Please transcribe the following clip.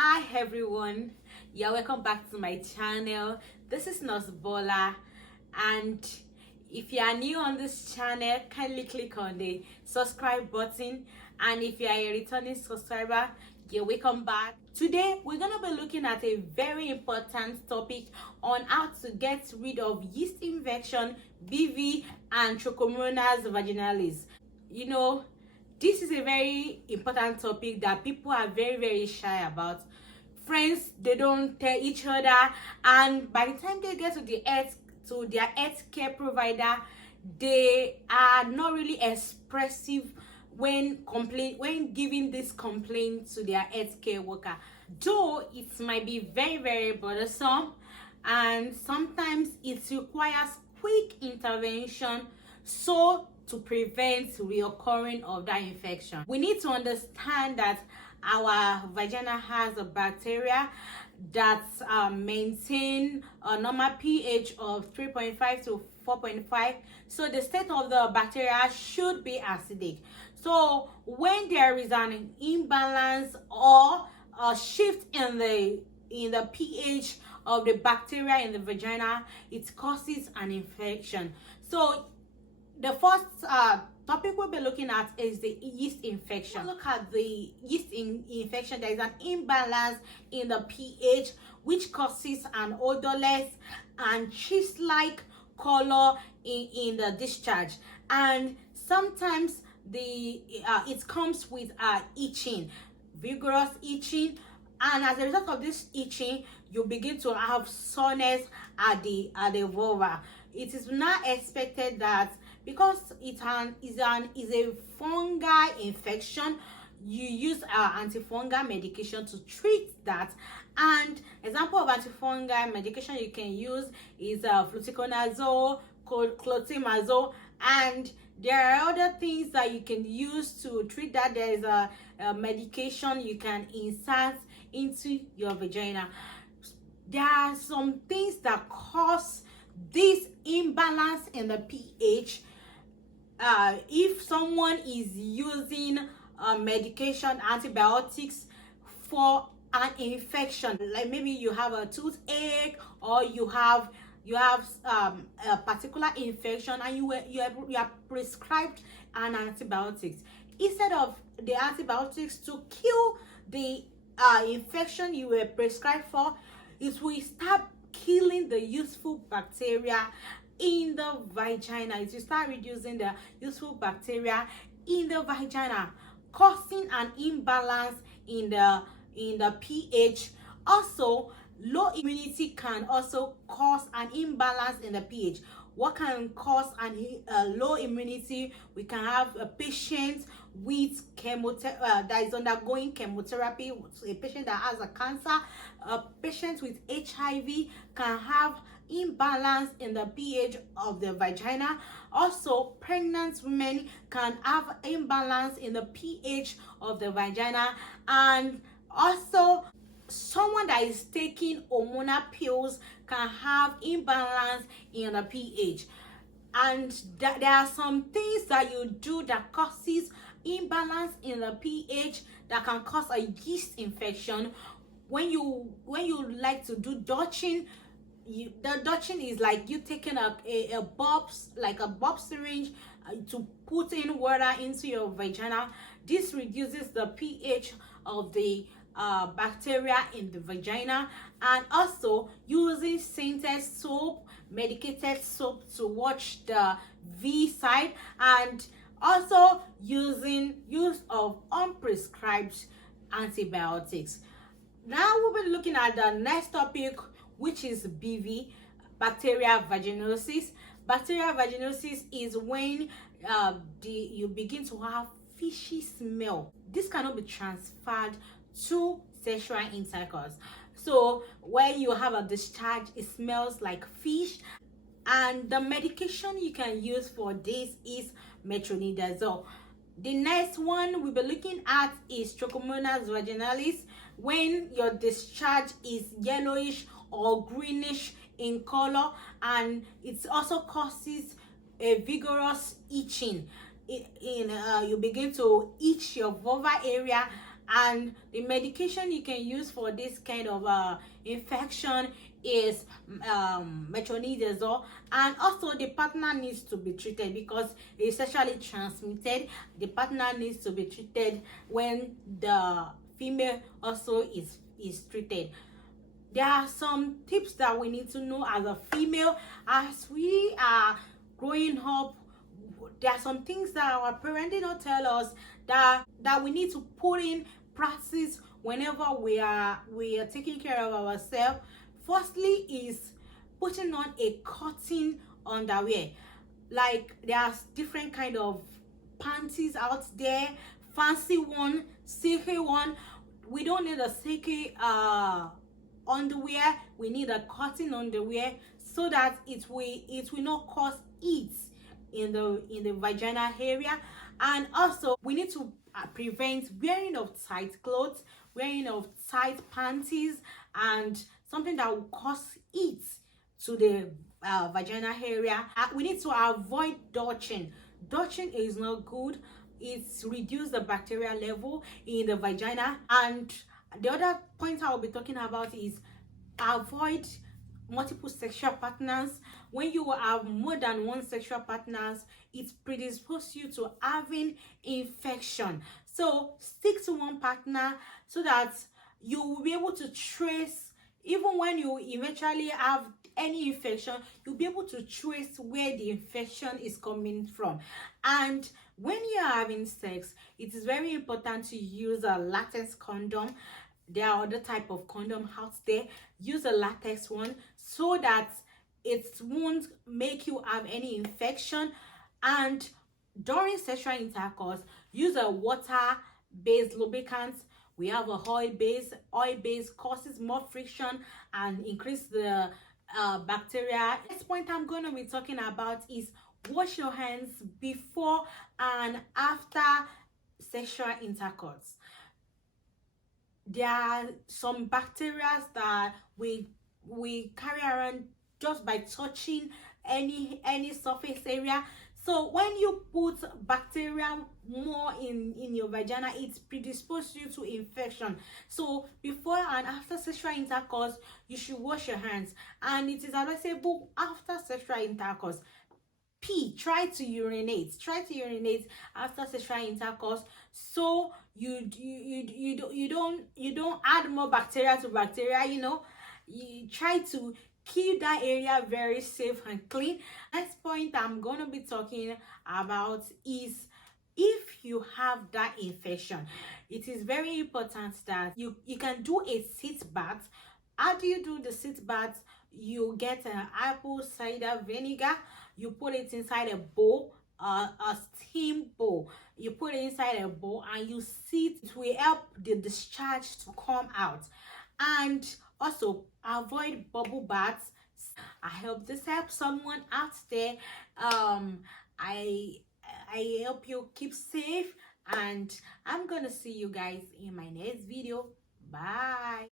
Hi everyone, welcome back to my channel. This is Nurse Bola, and if you are new on this channel, kindly click on the subscribe button, and if you are a returning subscriber, welcome back. Today we're gonna be looking at a very important topic on how to get rid of yeast infection, BV, and Trichomonas Vaginalis. This is a very important topic that people are very shy about. Friends, they don't tell each other, and by the time they get to their health care provider, they are not really expressive when giving this complaint to their healthcare worker. Though it might be very bothersome, and sometimes it requires quick intervention to prevent reoccurring of that infection. We need to understand that our vagina has a bacteria that maintain a normal pH of 3.5 to 4.5. So the state of the bacteria should be acidic. So when there is an imbalance or a shift in the pH of the bacteria in the vagina, it causes an infection. So the first topic we'll be looking at is the yeast infection. We'll look at the yeast infection. There is an imbalance in the pH, which causes an odorless and cheese-like color in the discharge, and sometimes it comes with itching, vigorous itching, and as a result of this itching, you begin to have soreness at the vulva. It is not expected that because it is a fungi infection, you use antifungal medication to treat that. And example of antifungal medication you can use is fluticonazole, clotrimazole, and there are other things that you can use to treat that. There is a medication you can insert into your vagina. There are some things that cause this imbalance in the pH. If someone is using medication, antibiotics for an infection, like maybe you have a toothache or you have a particular infection and you are prescribed an antibiotics, instead of the antibiotics to kill the infection you were prescribed for, it will start killing the useful bacteria in the vagina. It will start reducing the useful bacteria in the vagina, causing an imbalance in the pH. Also, low immunity can also cause an imbalance in the pH. What can cause low immunity? We can have a patient with that is undergoing chemotherapy, a patient that has a cancer, a patient with HIV can have imbalance in the pH of the vagina. Also, pregnant women can have imbalance in the pH of the vagina, and also someone that is taking hormonal pills can have imbalance in the pH. And there are some things that you do that causes imbalance in the pH that can cause a yeast infection. When you like to do dutching, the dutching is like you taking a bulb syringe to put in water into your vagina. This reduces the pH of the bacteria in the vagina. And also using scented soap, medicated soap to watch the V side, and also use of unprescribed antibiotics. Now we'll be looking at the next topic, which is BV, bacterial vaginosis. Bacterial vaginosis is when you begin to have fishy smell. This cannot be transferred to sexual intercourse. So when you have a discharge, it smells like fish, and the medication you can use for this is Metronidazole. The next one we'll be looking at is Trichomonas Vaginalis, when your discharge is yellowish or greenish in color, and it also causes a vigorous itching. You begin to itch your vulva area, And the medication you can use for this kind of infection is metronidazole. And also the partner needs to be treated because it's sexually transmitted. The partner needs to be treated when the female also is treated. There are some tips that we need to know as a female as we are growing up. There are some things that our parents did not tell us that we need to put in practice whenever we are taking care of ourselves. Firstly is putting on a cotton underwear. Like there's different kind of panties out there, fancy one, silky one. We don't need a silky underwear. We need a cotton underwear so that it will not cause heat in the vaginal area. And also we need to prevent wearing of tight clothes, wearing of tight panties, and something that will cause heat to the vaginal area. We need to avoid douching. Douching is not good. It's reduce the bacterial level in the vagina. And the other point I will be talking about is avoid multiple sexual partners. When you have more than one sexual partners, it predisposes you to having infection. So stick to one partner so that you will be able to trace, even when you eventually have any infection, you'll be able to trace where the infection is coming from. And when you're having sex, it is very important to use a latex condom. There are other type of condom out there. Use a latex one so that it won't make you have any infection. And during sexual intercourse, use a water-based lubricant. We have a oil-based. Oil-based causes more friction and increase the bacteria. Next point I'm going to be talking about is wash your hands before and after sexual intercourse. There are some bacteria that we carry around just by touching any surface area. So when you put bacteria more in your vagina, it predisposes you to infection. So before and after sexual intercourse, you should wash your hands. And it is advisable after sexual intercourse. Try to urinate after sexual intercourse, so you don't add more bacteria to bacteria. You try to keep that area very safe and clean. Next point I'm going to be talking about is if you have that infection, it is very important that you can do a sit bath. How do you do the sit bath? You get an apple cider vinegar, you put it inside a bowl, a steam bowl. You put it inside a bowl and you sit. It will help the discharge to come out. And also avoid bubble baths. I hope this helps someone out there. I hope you keep safe, and I'm gonna see you guys in my next video. Bye.